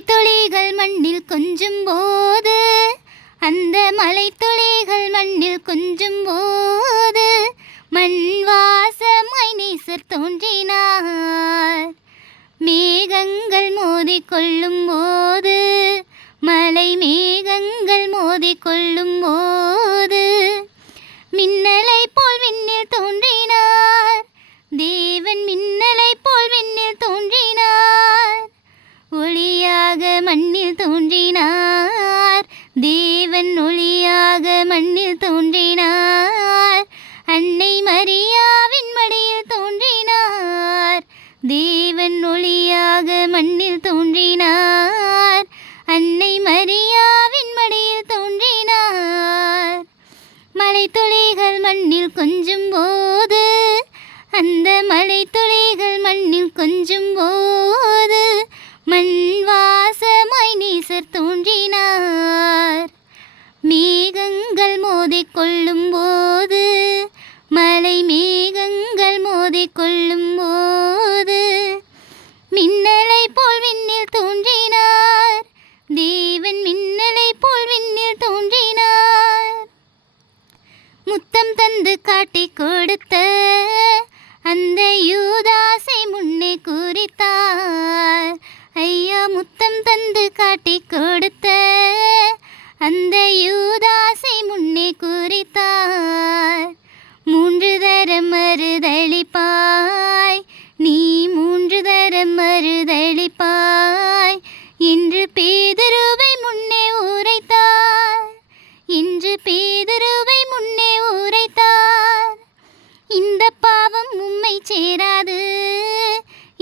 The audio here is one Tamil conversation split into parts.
மலைத்துளிகள் மண்ணில் கொஞ்சும் போது, அந்த மலைத்துளிகள் மண்ணில் கொஞ்சும் போது, மண் வாசமாய் நேசர் தோன்றினார். மேகங்கள் மோதிக்கொள்ளும் போது, மலை மேகங்கள் மோதிக்கொள்ளும் போது, மின்னலை போல் விண்ணில் தோன்றினார். தேவன் மின்னலை போல் விண்ணில் தோன்றினார். ஒளியாக மண்ணில் தோன்றினார். தேவன் ஒளியாக மண்ணில் தோன்றினார். அன்னை மரியாவின் மடியில் தோன்றினார். தேவன் ஒளியாக மண்ணில் தோன்றினார். அன்னை மரியாவின் மடியில் தோன்றினார். மலைத்துளிகள் மண்ணில் கொஞ்சும் போது, அந்த மலைத்துளிகள் மண்ணில் கொஞ்சும் போது, மண் வாசமாய் நேசர் தோன்றினார். மேகங்கள் மோதிக்கொள்ளும் போது, மலை மேகங்கள் மோதிக்கொள்ளும் போது, மின்னலை போல் விண்ணில் தோன்றினார். தேவன் மின்னலை போல் விண்ணில் தோன்றினார். முத்தம் தந்து காட்டிக் கொடுத்த அந்த யூதாசை முன்னே குறித்தார். ஐயா, முத்தம் தந்து காட்டிக் கொடுத்த அந்த யூதாசை முன்னே குறித்தார். 3 தரம் மறுதளிப்பாய், நீ 3 தரம் மறுதளிப்பாய் என்று பேதுருவை முன்னே உரைத்தார். என்று பேதுருவை முன்னே உரைத்தார். இந்த பாவம் உம்மை சேராது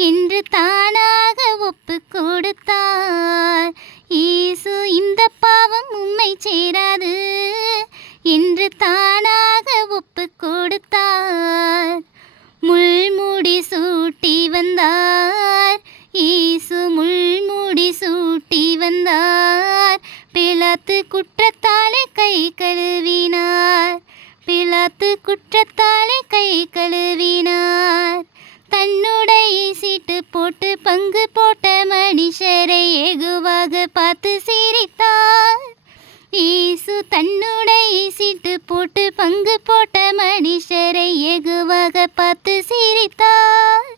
என்று தானாக ஒப்பு கொடுத்தார். இயேசு இந்த பாவம் உம்மை சேராது என்று தானாக ஒப்பு கொடுத்தார். முள்முடி சூட்டி வந்தார். இயேசு முள்முடி சூட்டி வந்தார். பிலாத்து குற்றத்தாலே கை கழுவினார். பிலாத்து குற்றத்தாலே கை கழுவினார். தன்னுடைய சீட்டு போட்டு பங்கு போட்ட மனுஷரை ஏகுவாக பார்த்து சிரித்தார். இயேசு தன்னுடைய சீட்டு போட்டு பங்கு போட்ட மனுஷரை ஏகுவாக பார்த்து சிரித்தார்.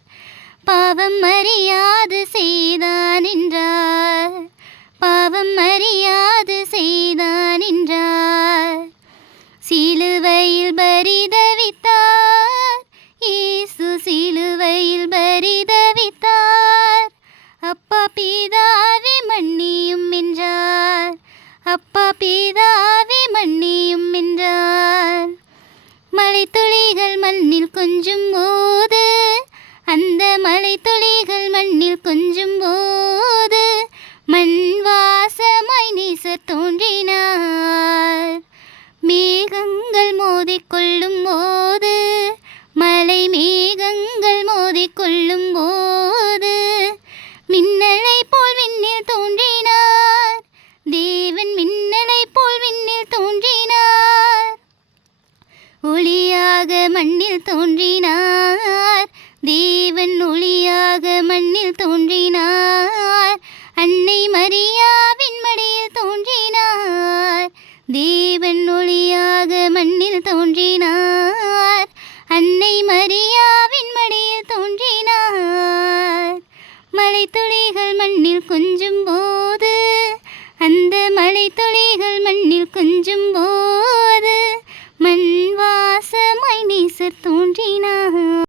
பாவம் அறியாது செய்தான் என்றார். பாவம் அறியாது செய்தான் என்றார். சிலுவையில் பரிதவித்தார். இயேசு சிலுவையில் பரிதவித்தார். அப்பா பிதாவே மன்னியும் என்றார். அப்பா பிதாவே மன்னியும் என்றார். மலைத்துளிகள் மண்ணில் கொஞ்சும் போது, அந்த மலைத்துளிகள் மண்ணில் கொஞ்சும் போது, மண் வாசமாய் நேசர் தோன்றினார். மேகங்கள் மோதிக்கொள்ளும் போது, மலை மேகங்கள் மோதிக்கொள்ளும் போது, மின்னலை போல் விண்ணில் தோன்றினார். தேவன் மின்னலை போல் விண்ணில் தோன்றினார். ஒளியாக மண்ணில் தோன்றினார். தேவன் ஒளியாக மண்ணில் தோன்றினார். அன்னை மரியாவின் மடியில் தோன்றினார். தேவன் ஒளியாக மண்ணில் தோன்றினார். அன்னை மரியாவின் மடியில் தோன்றினார். மலைத்துளிகள் மண்ணில் கொஞ்சும் போது, அந்த மலைத்துளிகள் மண்ணில் கொஞ்சும் போது, மண் வாசமாய் நேசர் தோன்றினார்.